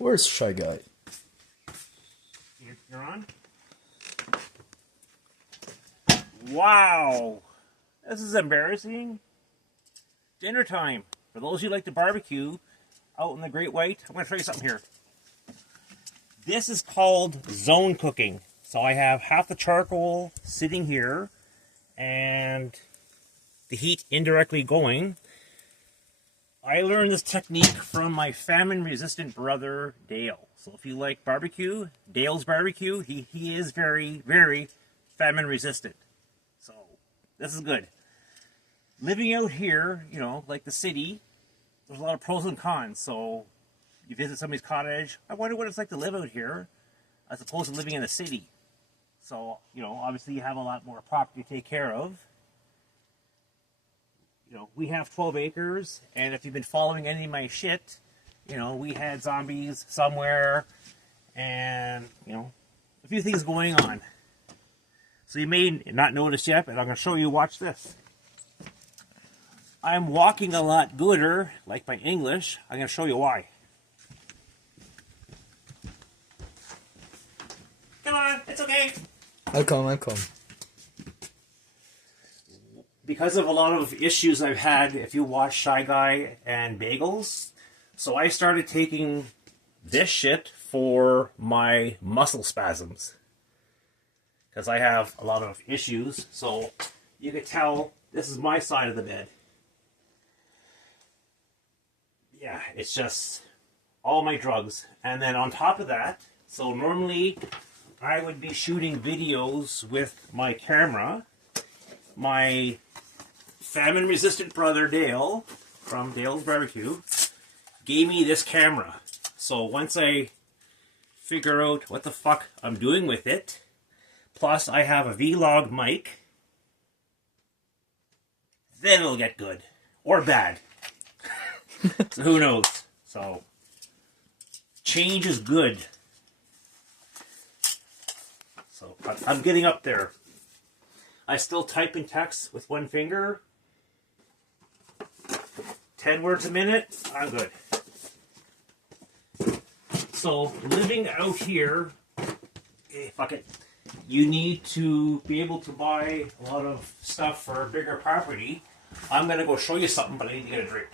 Where's Shy Guy? You're on? Wow! This is embarrassing. Dinner time. For those who like to barbecue out in the Great White, I'm going to show you something here. This is called zone cooking. So I have half the charcoal sitting here and the heat indirectly going. I learned this technique from my famine-resistant brother, Dale. So if you like barbecue, Dale's Barbecue, he is very, very famine-resistant. So this is good. Living out here, you know, like the city, there's a lot of pros and cons. So you visit somebody's cottage, I wonder what it's like to live out here as opposed to living in the city. So, you know, obviously you have a lot more property to take care of. You know, we have 12 acres, and if you've been following any of my shit, you know, we had zombies somewhere, and, you know, a few things going on. So you may not notice yet, but I'm going to show you, watch this. I'm walking a lot gooder, like my English. I'm going to show you why. Come on, it's okay. I'll come. Because of a lot of issues I've had, if you watch Shy Guy and Bagels, so I started taking this shit for my muscle spasms. Because I have a lot of issues, so you can tell this is my side of the bed. Yeah, it's just all my drugs. And then on top of that, so normally I would be shooting videos with my camera. My famine-resistant brother, Dale, from Dale's Barbecue, gave me this camera. So once I figure out what the fuck I'm doing with it, plus I have a vlog mic, then it'll get good. Or bad. So who knows? So, change is good. So, I'm getting up there. I still type in text with one finger. 10 words a minute, I'm good. So, living out here, fuck it. You need to be able to buy a lot of stuff for a bigger property. I'm going to go show you something, but I need to get a drink.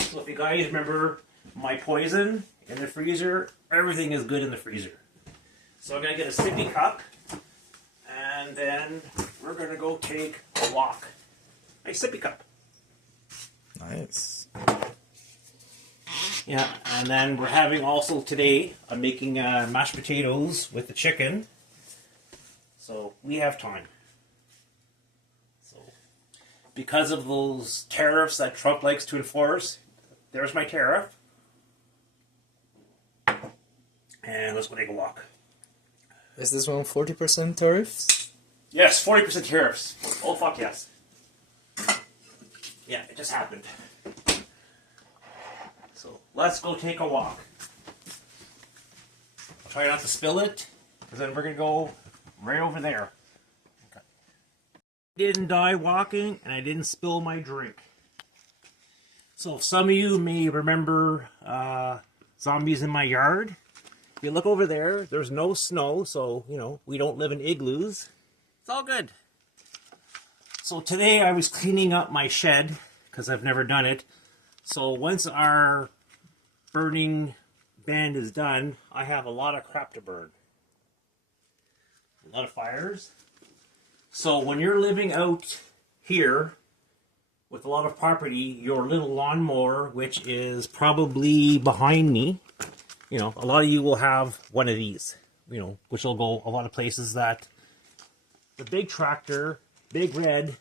So if you guys remember my poison in the freezer, everything is good in the freezer. So I'm going to get a sippy cup, and then we're going to go take a walk. Nice sippy cup. Nice. Yeah, and then we're having also today, I'm making mashed potatoes with the chicken. So we have time. So because of those tariffs that Trump likes to enforce, there's my tariff. And let's go take a walk. Is this one 40% tariffs? Yes, 40% tariffs. Oh, fuck yes. Yeah, it just happened. So, let's go take a walk. I'll try not to spill it, because then we're going to go right over there. Okay. Didn't die walking, and I didn't spill my drink. So, some of you may remember zombies in my yard. If you look over there, there's no snow, so, you know, we don't live in igloos. It's all good. So today I was cleaning up my shed, because I've never done it. So once our burning band is done, I have a lot of crap to burn. A lot of fires. So when you're living out here with a lot of property, your little lawnmower, which is probably behind me, you know, a lot of you will have one of these, you know, which will go a lot of places that the big tractor, Big Red,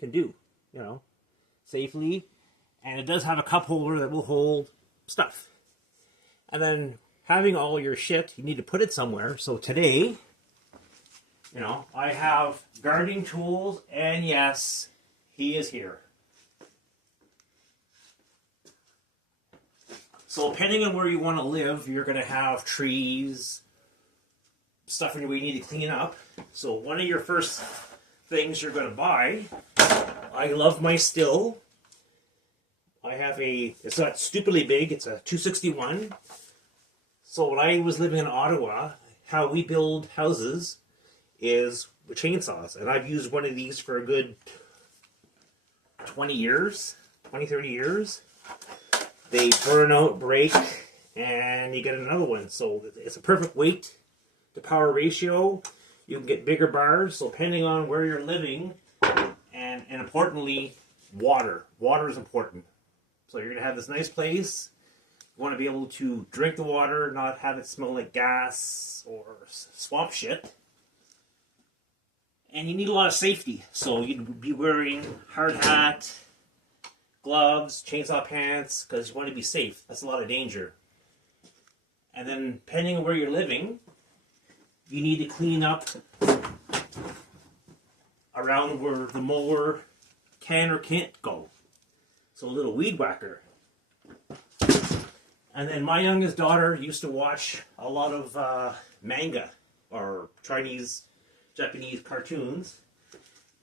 can do, you know, safely. And it does have a cup holder that will hold stuff. And then having all your shit, you need to put it somewhere. So today, you know, I have gardening tools, and yes, he is here. So depending on where you want to live, you're going to have trees, stuff we need to clean up. So one of your first things you're going to buy, I love my still. I have it's not stupidly big, it's a 261. So when I was living in Ottawa, how we build houses is with chainsaws. And I've used one of these for a good 20 years, 20, 30 years. They burn out, break, and you get another one. So it's a perfect weight to power ratio. You can get bigger bars, so depending on where you're living, and importantly, water. Water is important. So you're going to have this nice place. You want to be able to drink the water, not have it smell like gas or swamp shit. And you need a lot of safety. So you'd be wearing hard hat, gloves, chainsaw pants, because you want to be safe. That's a lot of danger. And then depending on where you're living, you need to clean up around where the mower can or can't go. So a little weed whacker. And then my youngest daughter used to watch a lot of manga or Chinese, Japanese cartoons.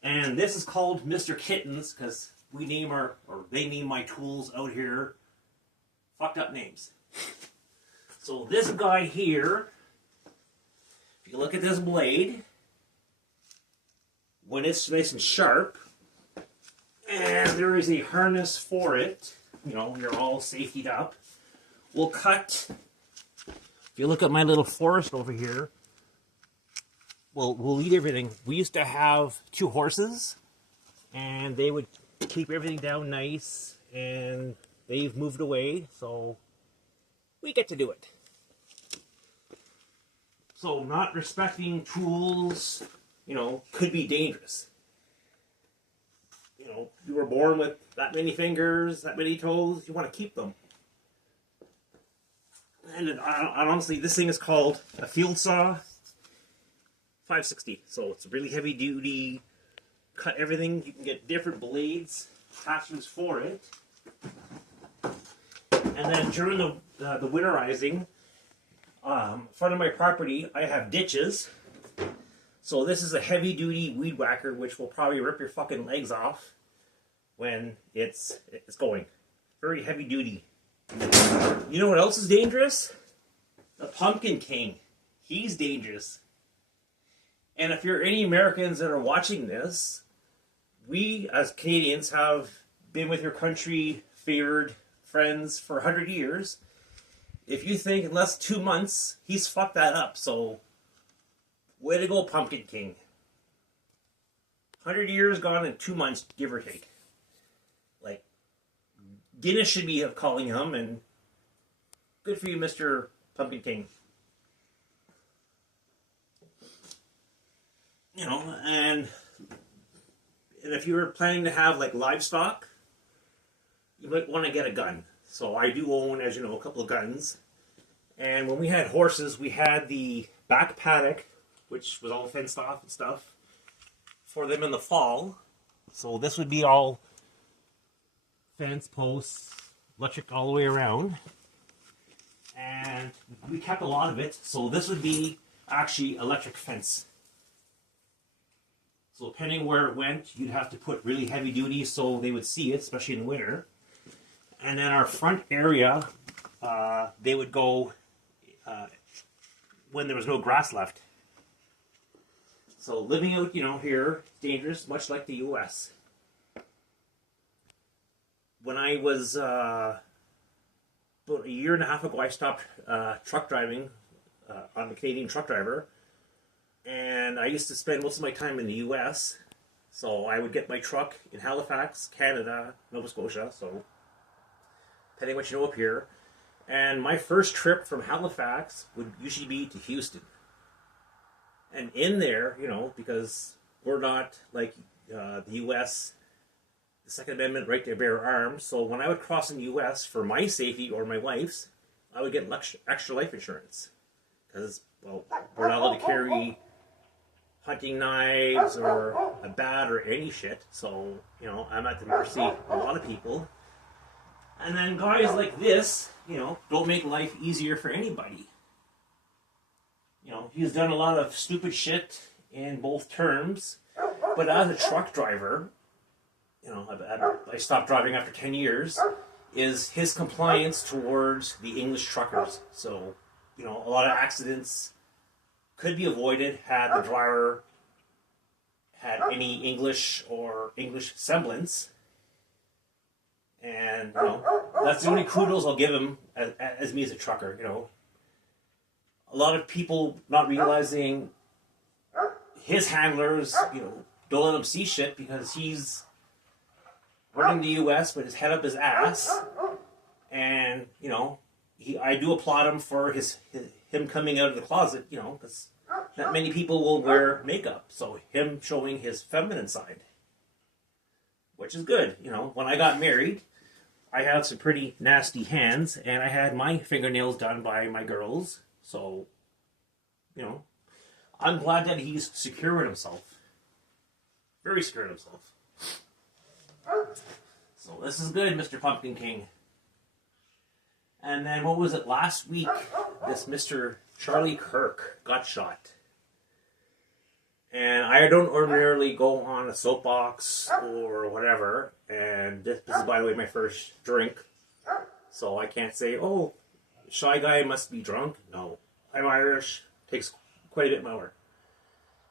And this is called Mr. Kittens because they name my tools out here fucked up names. So this guy here, if you look at this blade, when it's nice and sharp, and there is a harness for it, you know, you're all safetied up, we'll cut. If you look at my little forest over here, we'll eat everything. We used to have 2 horses, and they would keep everything down nice, and they've moved away, so we get to do it. So not respecting tools, you know, could be dangerous. You know, you were born with that many fingers, that many toes, you want to keep them. And honestly, this thing is called a field saw 560. So it's really heavy duty, cut everything. You can get different blades, attachments for it. And then during the winterizing, in front of my property, I have ditches. So this is a heavy duty weed whacker, which will probably rip your fucking legs off when it's going. Very heavy duty. You know what else is dangerous? The Pumpkin King. He's dangerous. And if you're any Americans that are watching this, we as Canadians have been with your country, favored friends for 100 years. If you think in less than 2 months, he's fucked that up. So, way to go, Pumpkin King. 100 years gone in 2 months, give or take. Like, Guinness should be calling him, and good for you, Mr. Pumpkin King. You know, and if you were planning to have, like, livestock, you might want to get a gun. So I do own, as you know, a couple of guns. And when we had horses, we had the back paddock, which was all fenced off and stuff, for them in the fall. So this would be all fence posts, electric all the way around. And we kept a lot of it. So this would be actually electric fence. So depending where it went, you'd have to put really heavy duty so they would see it, especially in the winter. And then our front area, they would go when there was no grass left. So living out, you know, here, dangerous, much like the U.S. When I was, about a year and a half ago, I stopped truck driving. I'm a Canadian truck driver. And I used to spend most of my time in the U.S. So I would get my truck in Halifax, Canada, Nova Scotia, so depending what you know up here. And my first trip from Halifax would usually be to Houston. And in there, you know, because we're not like the U.S., the Second Amendment right to bear arms. So when I would cross in the U.S. for my safety or my wife's, I would get extra life insurance. Because, well, we're not allowed to carry hunting knives or a bat or any shit. So, you know, I'm at the mercy of a lot of people. And then guys like this, you know, don't make life easier for anybody. You know, he's done a lot of stupid shit in both terms. But as a truck driver, you know, I stopped driving after 10 years. is his compliance towards the English truckers. So, a lot of accidents could be avoided had the driver had any English or English semblance. And, that's the only kudos I'll give him as me as a trucker, A lot of people not realizing his handlers, don't let him see shit because he's running the U.S. with his head up his ass. And, I do applaud him for him coming out of the closet, because not many people will wear makeup. So him showing his feminine side, which is good. When I got married, I have some pretty nasty hands, and I had my fingernails done by my girls. So, I'm glad that he's secure in himself. Very secure in himself. So this is good, Mr. Pumpkin King. And then, what was it, last week, this Mr. Charlie Kirk got shot. And I don't ordinarily go on a soapbox or whatever, and this is, by the way, my first drink. So I can't say, oh, Shy Guy must be drunk. No, I'm Irish. Takes quite a bit more.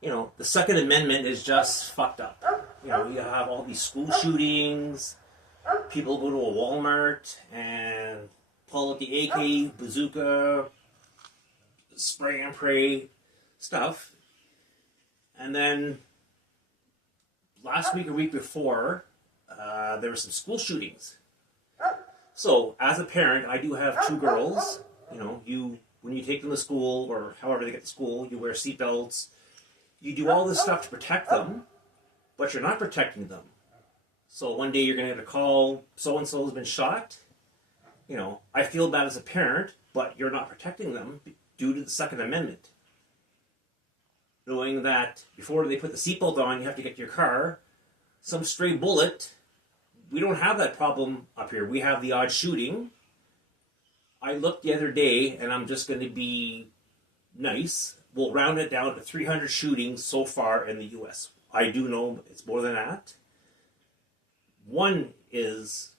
The Second Amendment is just fucked up. You have all these school shootings. People go to a Walmart and pull out the AK, bazooka, spray and pray stuff. And then last week or week before, there were some school shootings. So as a parent, I do have two girls. When you take them to school or however they get to school, you wear seatbelts. You do all this stuff to protect them, but you're not protecting them. So one day you're going to get a call, so-and-so has been shot. I feel bad as a parent, but you're not protecting them due to the Second Amendment. Knowing that before they put the seatbelt on, you have to get to your car. Some stray bullet. We don't have that problem up here. We have the odd shooting. I looked the other day, and I'm just going to be nice. We'll round it down to 300 shootings so far in the U.S. I do know it's more than that. One is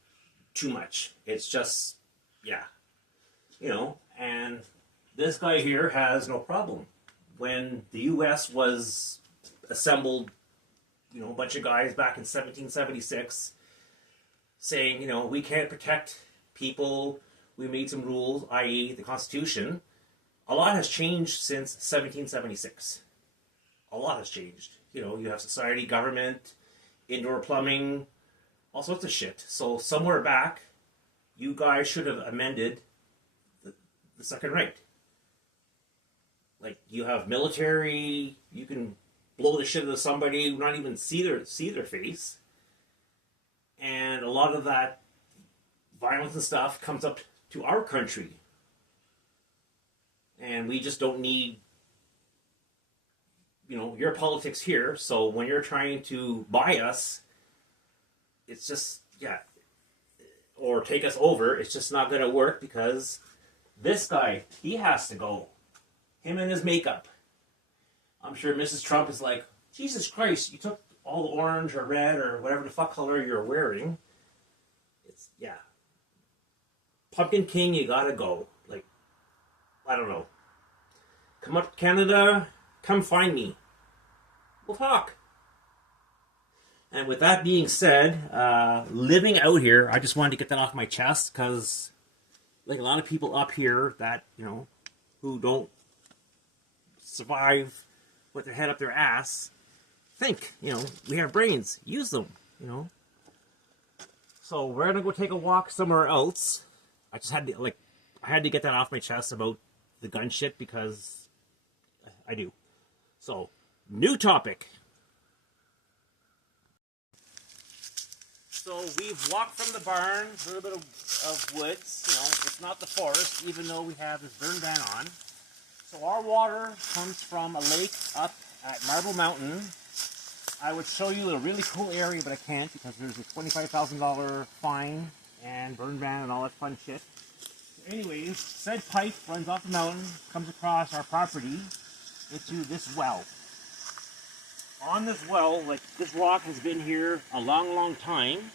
too much. It's just, and this guy here has no problem. When the U.S. was assembled, a bunch of guys back in 1776 saying, we can't protect people. We made some rules, i.e. the Constitution. A lot has changed since 1776. A lot has changed. You have society, government, indoor plumbing, all sorts of shit. So somewhere back, you guys should have amended the Second Right. Like, you have military, you can blow the shit out of somebody, not even see their face. And a lot of that violence and stuff comes up to our country. And we just don't need, your politics here. So when you're trying to buy us, it's just, or take us over, it's just not going to work because this guy, he has to go. Him and his makeup. I'm sure Mrs. Trump is like, Jesus Christ, you took all the orange or red or whatever the fuck color you're wearing. It's, Pumpkin King, you gotta go. Like, I don't know. Come up to Canada, come find me. We'll talk. And with that being said, living out here, I just wanted to get that off my chest because, like a lot of people up here that, who don't survive with their head up their ass, think, we have brains, use them, So we're gonna go take a walk somewhere else. I just had to, I had to get that off my chest about the gun shit because I do. So, new topic. So we've walked from the barn, a little bit of woods, it's not the forest, even though we have this burn ban on. So our water comes from a lake up at Marble Mountain. I would show you a really cool area, but I can't because there's a $25,000 fine and burn ban and all that fun shit. So anyways, said pipe runs off the mountain, comes across our property into this well. On this well, this rock has been here a long, long time.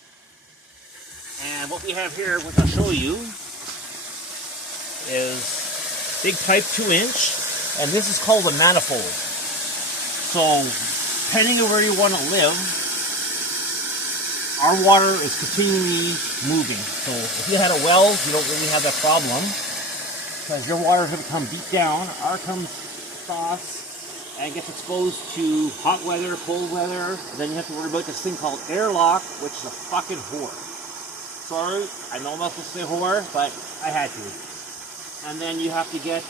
And what we have here, which I'll show you, is big pipe 2-inch, and this is called a manifold. So, depending on where you want to live, our water is continually moving. So if you had a well, you don't really have that problem, because your water is going to come deep down. Ours comes across and gets exposed to hot weather, cold weather, and then you have to worry about this thing called airlock, which is a fucking whore. Sorry, I know I'm not supposed to say whore, but I had to. And then you have to get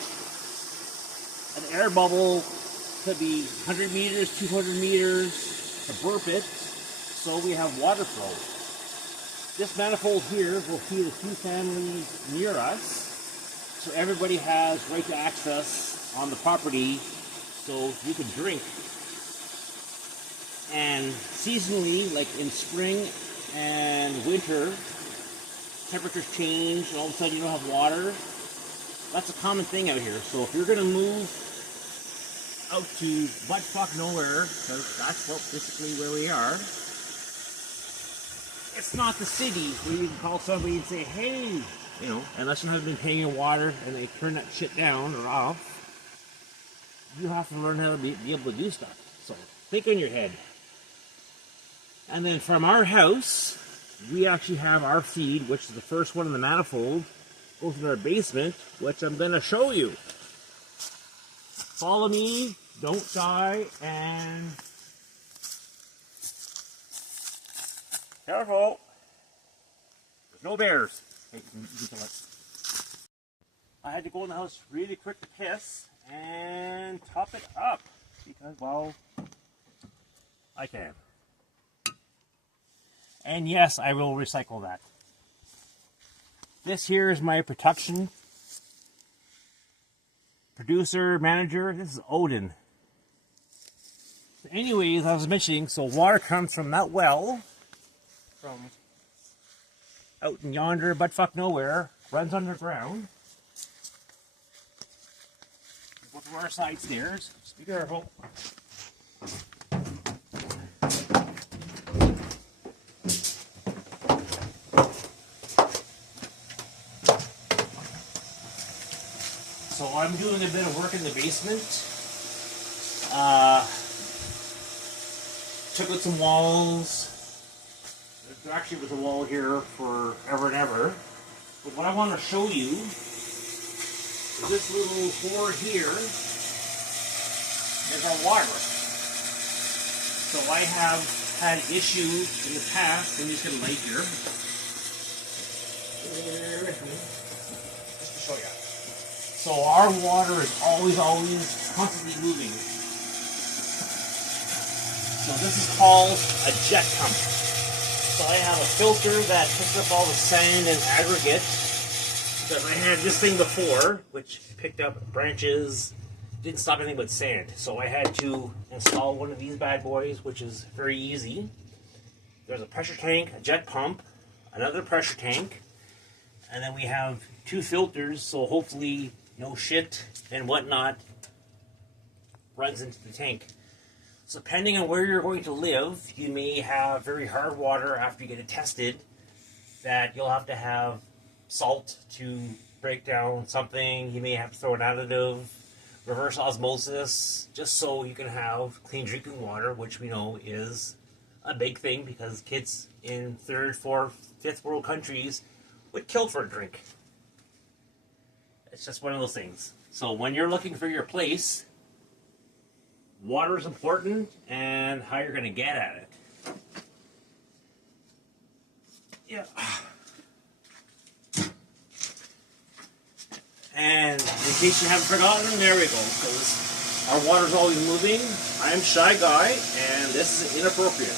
an air bubble, could be 100 meters, 200 meters, to burp it, so we have water flow. This manifold here will feed a few families near us, so everybody has right to access on the property, so you can drink. And seasonally, like in spring and winter, temperatures change and all of a sudden you don't have water. That's a common thing out here. So if you're going to move out to butt-fuck nowhere, because that's basically where we are, it's not the city where you can call somebody and say, hey, you know, unless you haven't been paying your water and they turn that shit down or off, you have to learn how to be able to do stuff. So think on your head. And then from our house, we actually have our feed, which is the first one in the manifold, goes in our basement, which I'm going to show you. Follow me, don't die, and careful. There's no bears. Hey, I had to go in the house really quick to piss and top it up because, well, I can. And yes, I will recycle that. This here is my production producer, manager. This is Odin. So anyways, I was mentioning, so water comes from that well, from out in yonder, buttfuck nowhere, runs underground. Go through our side stairs. Just be careful. So I'm doing a bit of work in the basement. Took out some walls. There actually was a wall here forever and ever. But what I want to show you is this little floor here is our water. So I have had issues in the past. Let me just get a light here. Just to show you. So our water is always constantly moving. So this is called a jet pump. So I have a filter that picks up all the sand and aggregate. Because I had this thing before, which picked up branches, didn't stop anything but sand. So I had to install one of these bad boys, which is very easy. There's a pressure tank, a jet pump, another pressure tank, and then we have two filters, so hopefully no shit and whatnot runs into the tank. So depending on where you're going to live, you may have very hard water after you get it tested that you'll have to have salt to break down something. You may have to throw an additive, reverse osmosis, just so you can have clean drinking water, which we know is a big thing because kids in 3rd, 4th, 5th world countries would kill for a drink. It's just one of those things. So when you're looking for your place, water is important and how you're going to get at it. Yeah. And in case you haven't forgotten, there we go. Because our water's always moving. I'm Shy Guy, and this is inappropriate.